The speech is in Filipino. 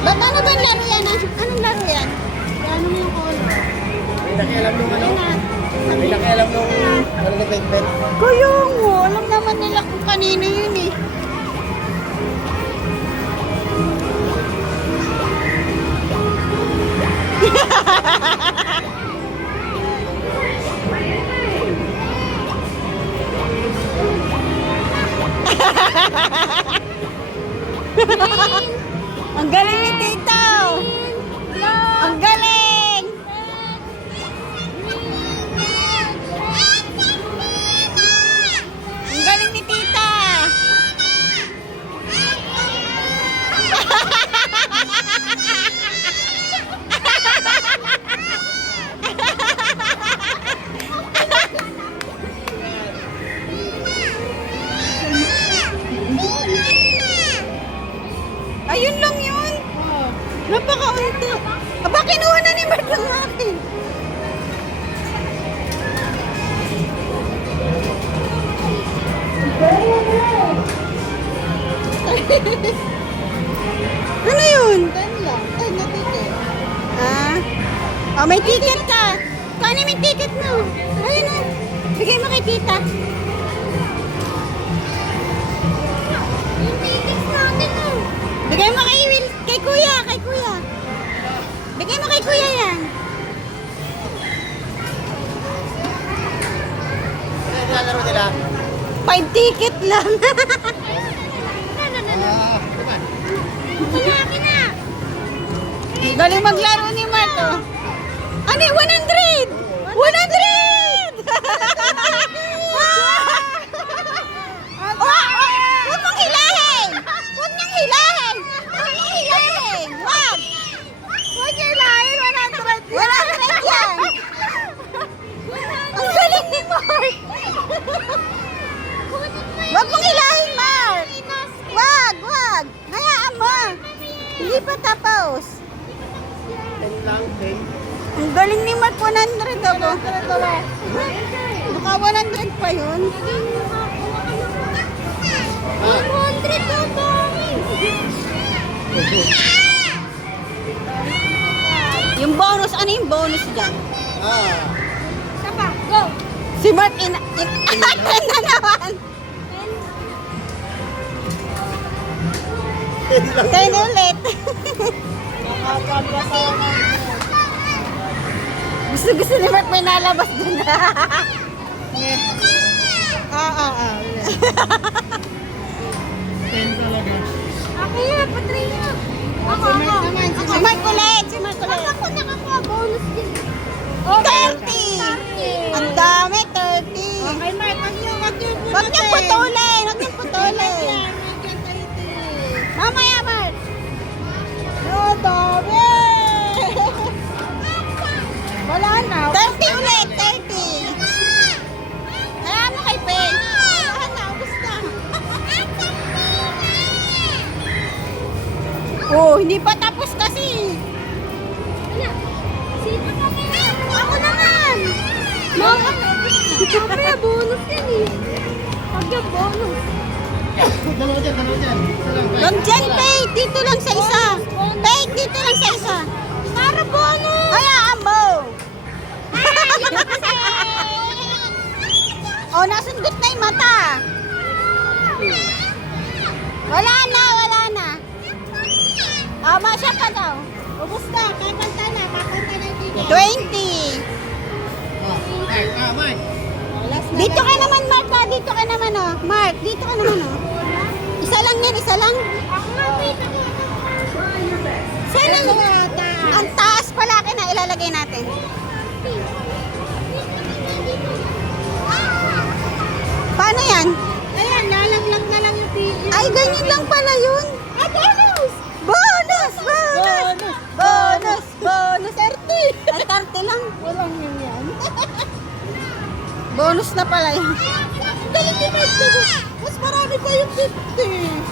Ba't ano ba yung laro yan? Anong laro yan? Ano mo yung call? May nakialam nung ano? May nakialam nung ano nag-bet? Kaya mo, alam naman nila kung kanino yun eh. Ang galing ni Tito! Ang galing! Ang galing ni Tita! Ayun lang yun. Napaka-unti. Aba, kinuha na ni Mark ng akin. Ano yun? 10 lang. Ay, na ticket. Ah? Oh, may ticket ka. Kuhanin mo yung ticket mo. Ayun na. Bigay mo kay tita. Yung tickets natin oh. Bigay mo kay kuya, Bigay mo kay kuya yan. Ano yung nilalaro nila? 5 ticket lang. Galing maglaro ni Mato. Ano yung 100? 100! Huwag mong hilahin! Huwag niyang hilahin! Huwag mong hilahin! Wag! Huwag niya hilahin! 100 yan! Ang galing ni Mark! Huwag mong hilahin, Mark! Wag! Hayaan mo! Hindi pa tapos. 10 lang, 10. Ang galing ni Mark, 100 ako. Baka 100 pa yun. 100 ako. Yung bonus, ano yung bonus dyan? Sapa, go! Si Mark, na naman. 10 ulit. Gusto ni Mark may nalabas dun. Talaga. Ako yan, patry niya. Si Mark ulit. Ako nakakuha bonus din. 30! Ang dami, 30. Okay, Mark, Huwag niyong putulin. Mamaya, Mark. Oh, dami. Wala na. 30 ulit, 30. Kaya mo kay Peng. Wala na, ubos na. Oh, hindi pa tapos kasi. Ako naman. Mamaya bonus yan eh. Pag yung bonus. Dalawa dyan. Isa lang, Yung dyan, Peg. Dito lang sa isa. Peg, dito lang sa isa. Para bonus. Hayaan mo. Oh, nasundot na yung mata. Wala na. Siya pa daw. Ubus na. Kakanta na yung ticket. 20. Mike. Dito ka naman, Mark. Dito ka naman, oh. Mark, dito ka naman, oh. Isa lang yan, isa lang. Saan ang taas pala na ilalagay natin? Paano yan? Ayan, lalaglag na lang yung ticket. Ay, ganyan lang pala yun. Bonus! Bonus! Bonus! Bonus! Bonus! Bonus! 30! Ay, 30 lang. Walang yun yan. Bonus na pala yun. Galing ni Mike. Mas marami pa yung 50.